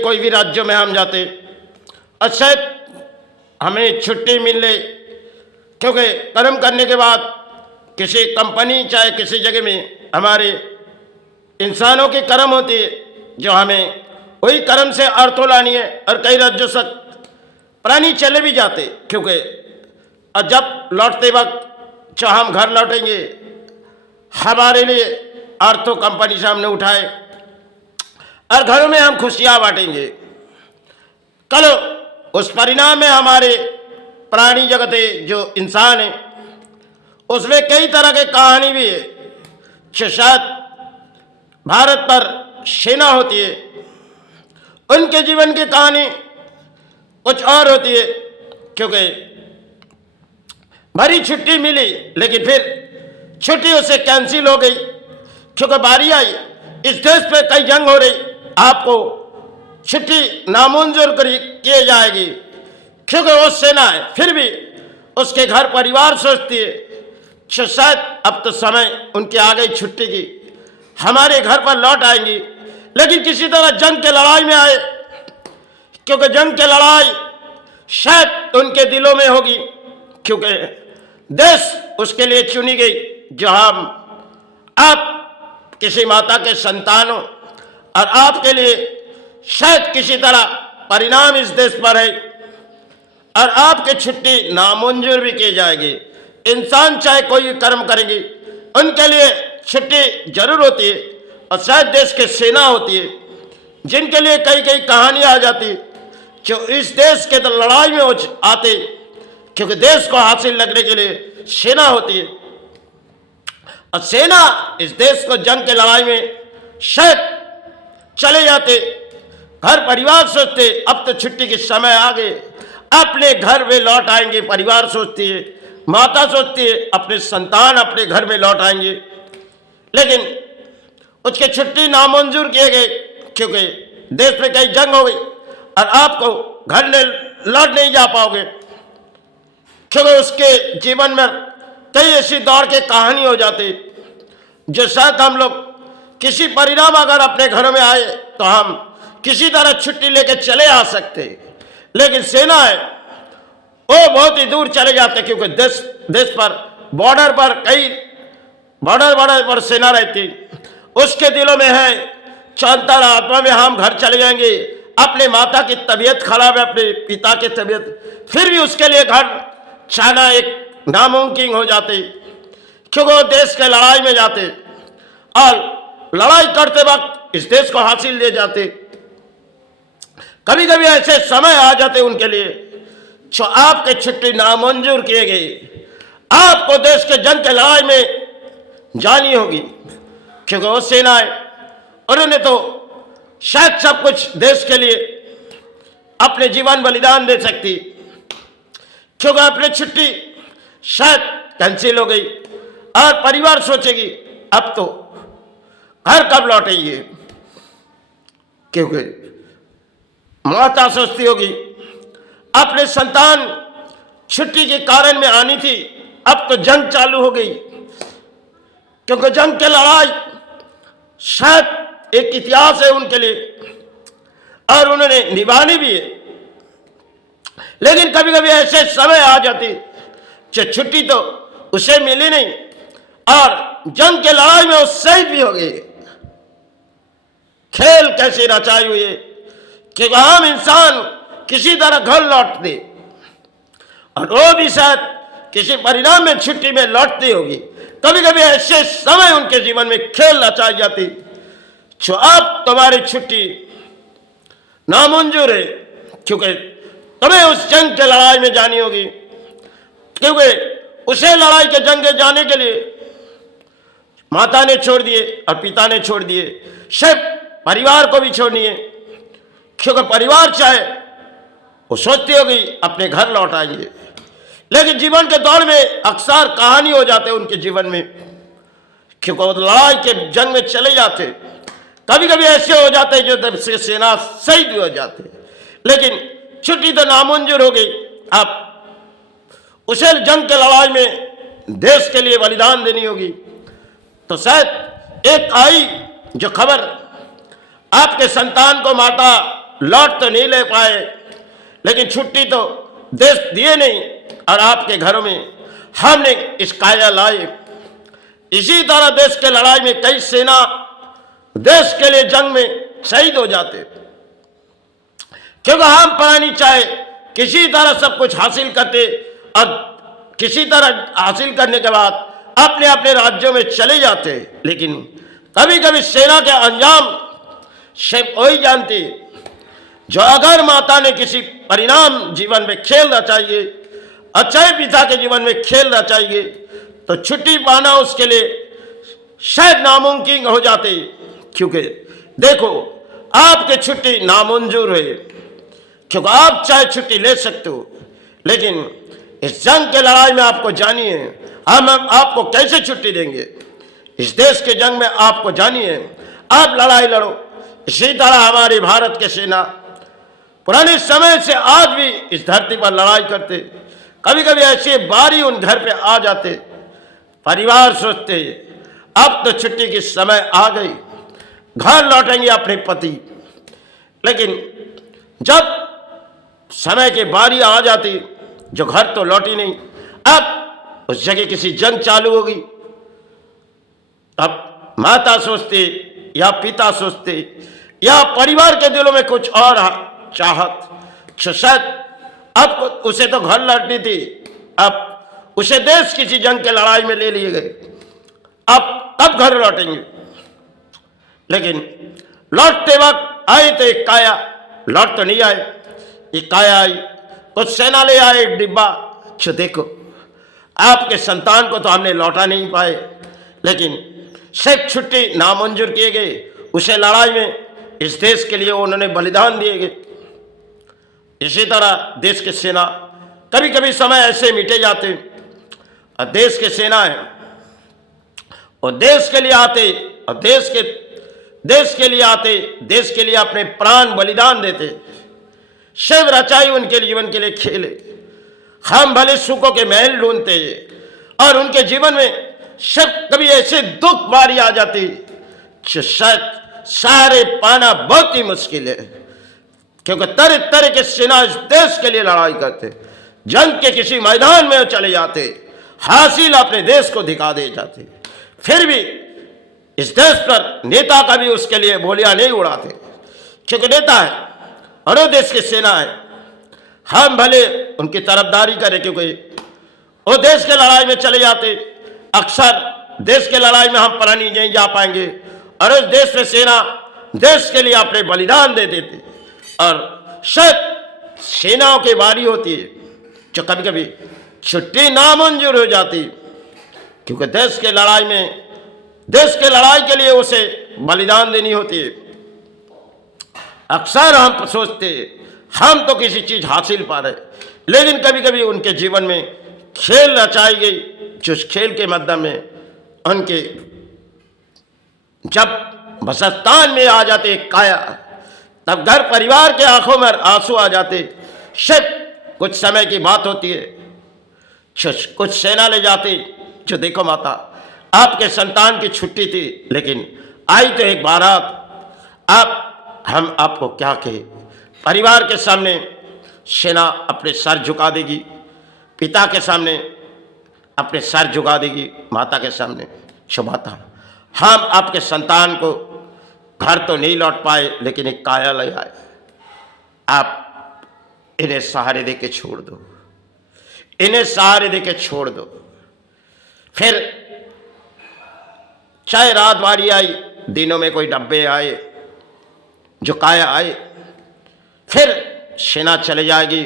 कोई भी राज्यों में हम जाते और शायद हमें छुट्टी मिल ले, क्योंकि कर्म करने के बाद किसी कंपनी चाहे किसी जगह में हमारे इंसानों की कर्म होती है जो हमें वही कर्म से अर्थों लानी है। और कई राज्यों से प्राणी चले भी जाते, क्योंकि और जब लौटते वक्त जो हम घर लौटेंगे हमारे लिए अर्थों कंपनी से हमने उठाए और घरों में हम खुशियाँ बांटेंगे। कल उस परिणाम में हमारे प्राणी जगत है जो इंसान है उसमें कई तरह की कहानी भी है। शायद भारत पर सेना होती है, उनके जीवन की कहानी कुछ और होती है, क्योंकि भरी छुट्टी मिली लेकिन फिर छुट्टी उसे कैंसिल हो गई, क्योंकि बारी आई इस देश पे कई जंग हो रही, आपको छुट्टी नामंजूर किए जाएगी, क्योंकि वो सेना है। फिर भी उसके घर परिवार सोचती है शायद अब तो समय उनके आ गई छुट्टी की, हमारे घर पर लौट आएंगी, लेकिन किसी तरह जंग के लड़ाई में आए, क्योंकि जंग की लड़ाई शायद उनके दिलों में होगी, क्योंकि देश उसके लिए चुनी गई जो हम आप किसी माता के संतान हो और आपके लिए शायद किसी तरह परिणाम इस देश पर है और आपकी छुट्टी नामंजूर भी की जाएगी। इंसान चाहे कोई भी कर्म करेंगे उनके लिए छुट्टी जरूर होती है। और शायद देश की सेना होती है जिनके लिए कई कई कहानियां आ जाती जो इस देश के तो लड़ाई में आते, क्योंकि देश को हासिल लगने के लिए सेना होती है। और सेना इस देश को जंग के लड़ाई में शायद चले जाते, घर परिवार सोचते अब तो छुट्टी के समय आ गए, अपने घर में लौट आएंगे, परिवार सोचती है, माता सोचती है अपने संतान अपने घर में लौट आएंगे, लेकिन उसके छुट्टी नामंजूर किए गए, क्योंकि देश में कई जंग हो गई और आपको घर लौट नहीं जा पाओगे, क्योंकि उसके जीवन में कई ऐसी दौर के कहानी हो जाती जो शायद हम लोग किसी परिणाम अगर अपने घरों में आए तो हम किसी तरह छुट्टी लेके चले आ सकते, लेकिन सेना है वो बहुत ही दूर चले जाते, क्योंकि देश पर बॉर्डर पर कई बॉर्डर पर सेना रहती, उसके दिलों में है चंचल आत्मा में हम घर चले जाएंगे, अपने माता की तबीयत खराब है, अपने पिता की तबीयत, फिर भी उसके लिए घर जाना एक नामुमकिन हो जाते, क्योंकि वो देश के लड़ाई में जाते और लड़ाई करते वक्त इस देश को हासिल ले जाते। कभी कभी ऐसे समय आ जाते उनके लिए जो आपके छुट्टी नामंजूर किए गए, आपको देश के जंग के लड़ाई में जानी होगी, क्योंकि वो सेना है, उन्होंने तो शायद सब कुछ देश के लिए अपने जीवन बलिदान दे सकती, क्योंकि अपनी छुट्टी शायद कैंसिल हो गई और परिवार सोचेगी अब तो घर कब लौटेंगे, क्योंकि माता सोचती होगी अपने संतान छुट्टी के कारण में आनी थी, अब तो जंग चालू हो गई, क्योंकि जंग की लड़ाई शायद एक इतिहास है उनके लिए और उन्होंने निभानी भी है। लेकिन कभी कभी ऐसे समय आ जाती जो छुट्टी तो उसे मिली नहीं और जंग के लड़ाई में वो शहीद भी हो गए। खेल कैसी रचाई हुई है कि आम इंसान किसी तरह घर लौटते और वो भी शायद किसी परिणाम में छुट्टी में लौटती होगी। कभी कभी ऐसे समय उनके जीवन में खेल रचाई जाती जो अब तुम्हारी छुट्टी नामंजूर है, क्योंकि तुम्हें उस जंग के लड़ाई में जानी होगी, क्योंकि उसे लड़ाई के जंग में जाने के लिए माता ने छोड़ दिए और पिता ने छोड़ दिए, शायद परिवार को भी छोड़नी है, क्योंकि परिवार चाहे वो सोचती होगी अपने घर लौट आएंगे, लेकिन जीवन के दौर में अक्सर कहानी हो जाते उनके जीवन में, क्योंकि वो लड़ाई के जंग में चले जाते। कभी कभी ऐसे हो जाते जो सेना शहीद भी हो जाते, लेकिन छुट्टी तो नामंजूर हो गई, अब उसे जंग के लड़ाई में देश के लिए बलिदान देनी होगी। तो शायद एक आई जो खबर आपके संतान को माता लौट तो नहीं ले पाए, लेकिन छुट्टी तो देश दिए नहीं, और आपके घरों में हमने इस काया लाई। इसी तरह देश के लड़ाई में कई सेना देश के लिए जंग में शहीद हो जाते, क्योंकि हम परानी चाहे किसी तरह सब कुछ हासिल करते और किसी तरह हासिल करने के बाद अपने अपने राज्यों में चले जाते। लेकिन कभी कभी सेना के अंजाम सिर्फ वही जानती जो अगर माता ने किसी परिणाम जीवन में खेलना चाहिए, अच्छे पिता के जीवन में खेलना चाहिए, तो छुट्टी पाना उसके लिए शायद नामुमकिन हो जाती। क्योंकि देखो, आपकी छुट्टी नामंजूर है, क्योंकि आप चाहे छुट्टी ले सकते हो, लेकिन इस जंग के लड़ाई में आपको जानिए हम आपको कैसे छुट्टी देंगे। इस देश के जंग में आपको जानिए, आप लड़ाई लड़ो। इसी तरह हमारी भारत के सेना पुराने समय से आज भी इस धरती पर लड़ाई करते। कभी कभी ऐसी बारी उन घर पे आ जाते, परिवार सोचते अब तो छुट्टी की समय आ गई, घर लौटेंगे अपने पति। लेकिन जब समय की बारी आ जाती, जो घर तो लौटी नहीं, अब उस जगह किसी जंग चालू होगी। अब माता सोचते या पिता सोचते या परिवार के दिलों में कुछ और चाहत, शायद अब उसे तो घर लौटनी थी, अब उसे देश किसी जंग के लड़ाई में ले लिए गए, अब कब घर लौटेंगे। लेकिन लौटते वक्त आए तो एक काया, लौट तो नहीं आए, एक काया आई, कुछ सेना ले आए एक डिब्बा। जो देखो, आपके संतान को तो हमने लौटा नहीं पाए, लेकिन सिर्फ छुट्टी नामंजूर किए गए, उसे लड़ाई में इस देश के लिए उन्होंने बलिदान दिए गए। इसी तरह देश के सेना कभी कभी समय ऐसे मिटे जाते, और देश के सेना है और देश के लिए आते, और देश के लिए आते, देश के लिए अपने प्राण बलिदान देते। शिव रचाई उनके जीवन के लिए खेले, हम भले सुखों के महल ढूंढते और उनके जीवन में शिव कभी ऐसे दुख बारी आ जाती जो शायद सारे पाना बहुत ही मुश्किल है, क्योंकि तरह तरह के सेना इस देश के लिए लड़ाई करते, जंग के किसी मैदान में चले जाते, हासिल अपने देश को दिखा दे जाते, फिर भी इस देश पर नेता का भी उसके लिए बोलियां नहीं उड़ाते, क्योंकि नेता है और वो देश की सेना है। हम भले उनकी तरफदारी करें, क्योंकि वो देश के लड़ाई में चले जाते, अक्सर देश के लड़ाई में हम परानी नहीं जा पाएंगे, और उस देश में सेना देश के लिए अपने बलिदान दे देते। और शायद सेनाओं की बारी होती है जो कभी कभी छुट्टी नामंजूर हो जाती, क्योंकि देश के लड़ाई में, देश के लड़ाई के लिए उसे बलिदान देनी होती है। अक्सर हम सोचते हम तो किसी चीज हासिल पा रहे, लेकिन कभी कभी उनके जीवन में खेल रचाई गई, जो खेल के माध्यम में उनके जब बसस्तान में आ जाते काया, तब घर परिवार के आंखों में आंसू आ जाते। सिर्फ कुछ समय की बात होती है, कुछ सेना ले जाती, जो देखो माता आपके संतान की छुट्टी थी, लेकिन आई तो एक बारात, आप हम आपको क्या कहे। परिवार के सामने सेना अपने सर झुका देगी, पिता के सामने अपने सर झुका देगी, माता के सामने, शो माता हम आपके संतान को घर तो नहीं लौट पाए, लेकिन एक काया ले आए, आप इन्हें सहारे देके छोड़ दो, इन्हें सहारे देके छोड़ दो। फिर चाहे रात बारी आई, दिनों में कोई डब्बे आए, जो काया आए, फिर सेना चले जाएगी,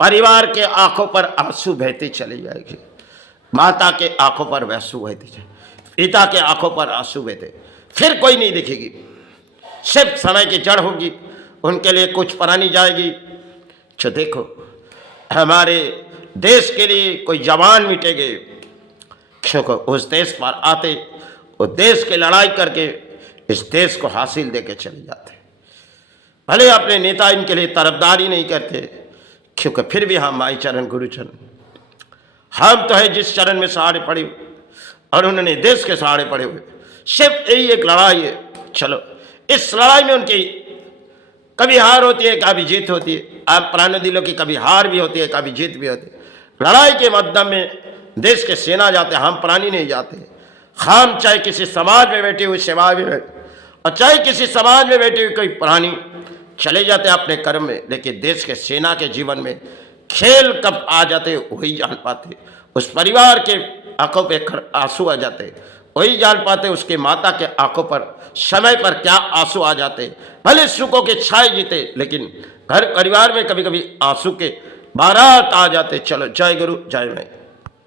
परिवार के आंखों पर आंसू बहते चली जाएगी, माता के आंखों पर आंसू बहते जाएगी, पिता के आंखों पर आंसू बहते, फिर कोई नहीं दिखेगी, सिर्फ समय की जड़ होगी, उनके लिए कुछ परानी जाएगी। जो देखो, हमारे देश के लिए कोई जवान मिटेंगे, क्योंकि उस देश पर आते, उस देश की लड़ाई करके इस देश को हासिल देके चले जाते। भले अपने नेता इनके लिए तरफदारी नहीं करते, क्योंकि फिर भी हम माई चरण गुरु चरण, हम तो है जिस चरण में सहारे पड़े हुए, और उन्होंने देश के सहारे पड़े हुए। सिर्फ यही एक लड़ाई है, चलो इस लड़ाई में उनकी कभी हार होती है, कभी जीत होती है। आप पुराने दिलों की कभी हार भी होती है, कभी जीत भी होती है। लड़ाई के माध्यम में देश के सेना जाते, हम प्राणी नहीं जाते। हम चाहे किसी समाज में बैठे हुए सेवा में बैठे, और चाहे किसी समाज में बैठे हुए कोई प्राणी चले जाते अपने कर्म में, लेकिन देश के सेना के जीवन में खेल कब आ जाते वही जान पाते। उस परिवार के आंखों पे आंसू आ जाते, वही जान पाते। उसके माता के आंखों पर समय पर क्या आंसू आ जाते। भले सुखों के छाए जीते, लेकिन घर परिवार में कभी कभी आंसू के बारात आ जाते। चलो, जय गुरु जय मैं।